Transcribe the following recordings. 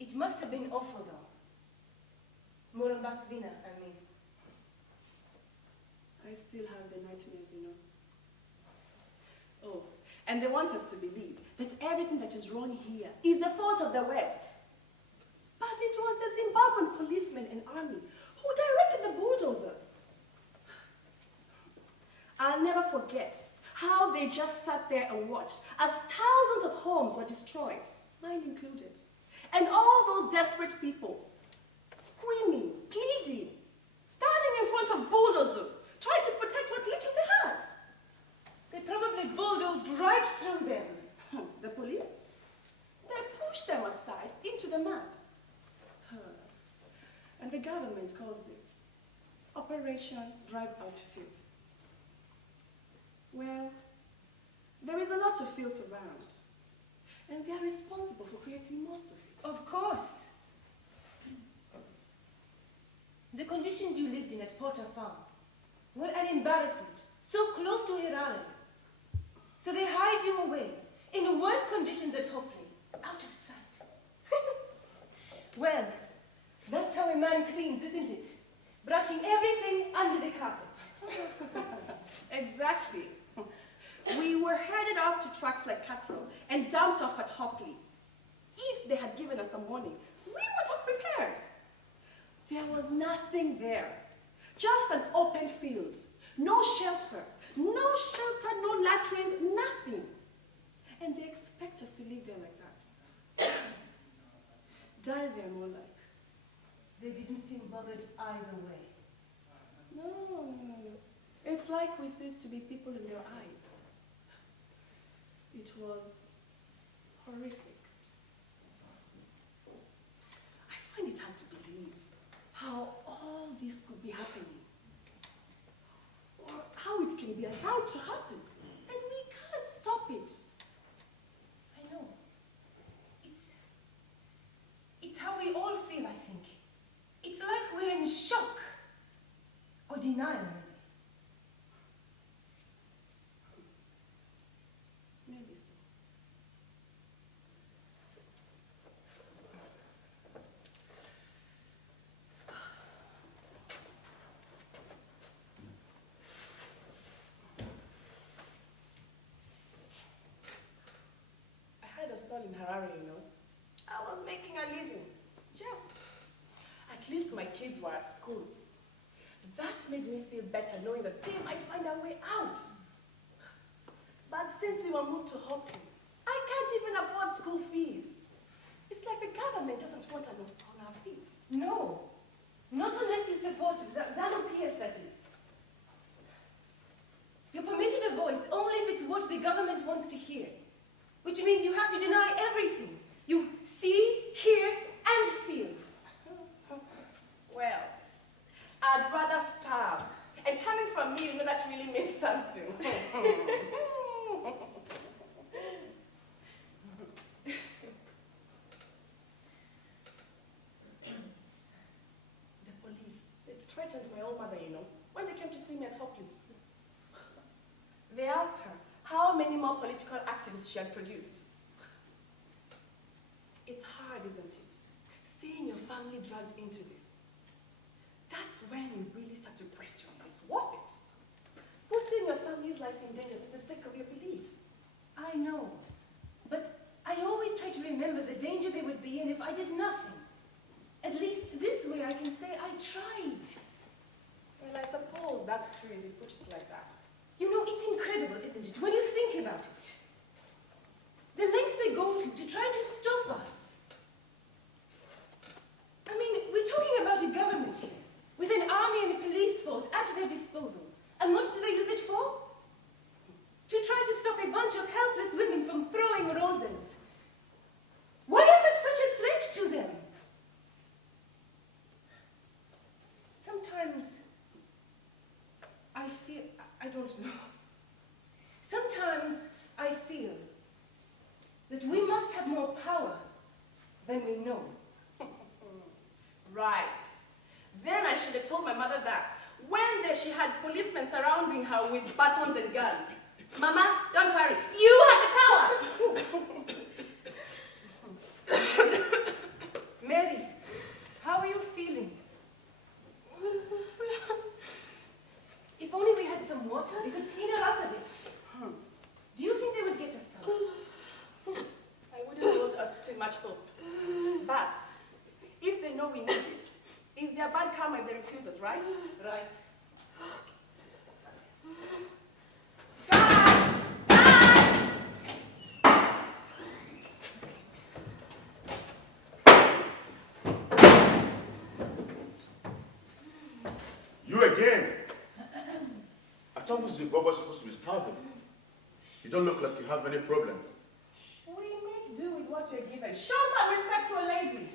It must have been awful, though. Morambatsvina, I mean. I still have the nightmares, you know. Oh, and they want us to believe that everything that is wrong here is the fault of the West. But it was the Zimbabwean policemen and army who directed the bulldozers. I'll never forget how they just sat there and watched as thousands of homes were destroyed, mine included. And all those desperate people, screaming, pleading, standing in front of bulldozers, trying to protect what little they had. They probably bulldozed right through them. The police? They pushed them aside into the mud. And the government calls this Operation Drive Out Filth. Well, there is a lot of filth around, and they are responsible for creating most of it. Of course. The conditions you lived in at Potter Farm were an embarrassment, so close to Harare. So they hide you away in worse conditions at Hopley, out of sight. Well, that's how a man cleans, isn't it? Brushing everything under the carpet. Exactly. We were headed off to trucks like cattle and dumped off at Hopley. If they had given us some warning, we would have prepared. There was nothing there. Just an open field. No shelter. No latrines, nothing. And they expect us to live there like that. Die there, more like. They didn't seem bothered either way. No. It's like we ceased to be people in their eyes. It was horrific. I find it hard to believe how all this could be happening. Or how it can be allowed to happen. And we can't stop it. I know. It's how we all feel, I think. It's like we're in shock. Or denial, maybe. Maybe so. I had a stall in Harare, you know. I was making a living. Just. At least my kids were at school. That made me feel better knowing that they might find a way out. But since we were moved to Hopley, I can't even afford school fees. It's like the government doesn't want us on our feet. No. Not unless you support ZANU-PF, that is. You're permitted a voice only if it's what the government wants to hear. Which means you have to deny everything you see, hear, and feel. Well, I'd rather starve. And coming from me, you know that really means something. The police, they threatened my old mother, you know, when they came to see me at Hopley. They asked her how many more political activists she had produced. It's hard, isn't it? Seeing your family dragged into this. That's when you really start to question it's worth it. Putting your family's life in danger for the sake of your beliefs. I know. But I always try to remember the danger they would be in if I did nothing. At least this way I can say I tried. Well, I suppose that's true if you put it like that. You know, it's incredible, isn't it, when you think about it? The lengths they go to try to stop us. I mean, we're talking about a government here, with an army and a police force at their disposal. And what do they use it for? To try to stop a bunch of helpless women from throwing roses. Why is it such a threat to them? Sometimes I feel, I don't know. Sometimes I feel that we must have more power than we know. Right. Then I should have told my mother that when there she had policemen surrounding her with batons and guns. Mama, don't worry. You have the power. not too much hope. But if they know we need it, is there bad karma if they refuse us, right? Right. You again? I thought Zimbabwe was supposed to be starving. You don't look like you have any problem. We make do with what we're given. Show some respect to a lady.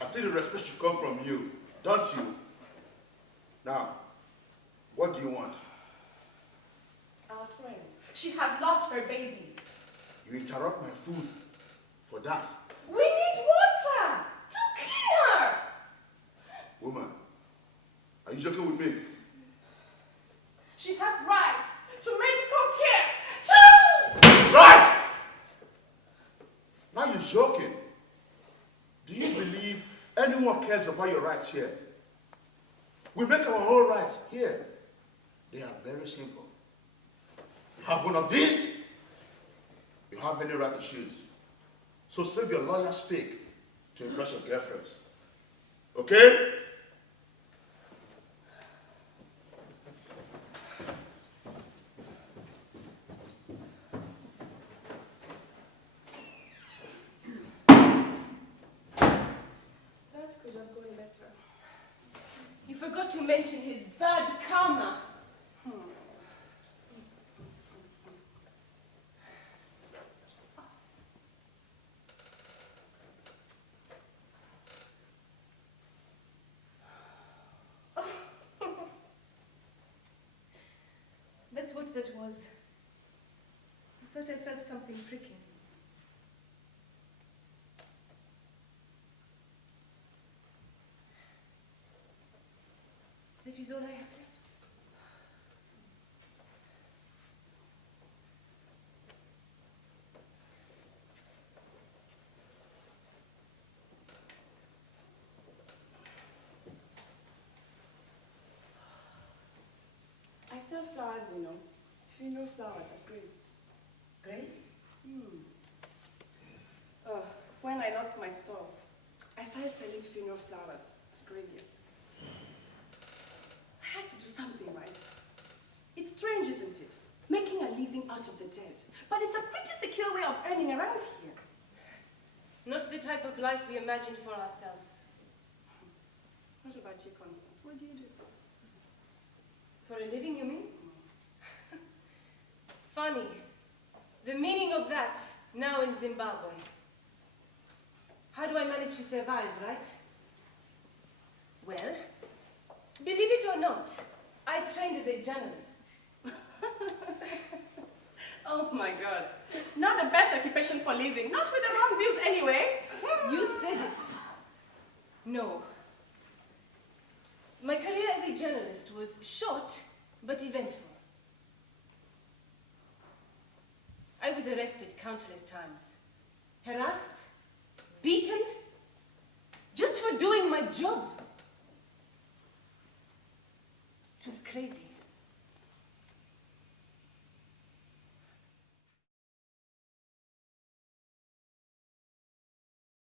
I think the respect should come from you, don't you? Now, what do you want? Our friend, she has lost her baby. You interrupt my food for that. We need water to clean her. Woman, are you joking with me? She has rights to medical care too. Right! Now you're joking. Do you believe anyone cares about your rights here? We make our own rights here. They are very simple. You have one of these, you have any right to choose. So save your lawyer speak to impress your girlfriends. Okay? That could have gone better. You forgot to mention his bad karma. That's what that was. I thought I felt something pricking. That is all I have left. I sell flowers, you know. Funeral flowers at Grace. Grace? When I lost my store, I started selling funeral flowers at graveyard. I had to do something right. It's strange, isn't it? Making a living out of the dead. But it's a pretty secure way of earning around here. Not the type of life we imagined for ourselves. What about you, Constance? What do you do? For a living, you mean? Funny. The meaning of that now in Zimbabwe. How do I manage to survive, right? Well, believe it or not, I trained as a journalist. Oh my God. Not the best occupation for living. Not with the wrong views anyway. You said it. No. My career as a journalist was short, but eventful. I was arrested countless times. Harassed, beaten, just for doing my job.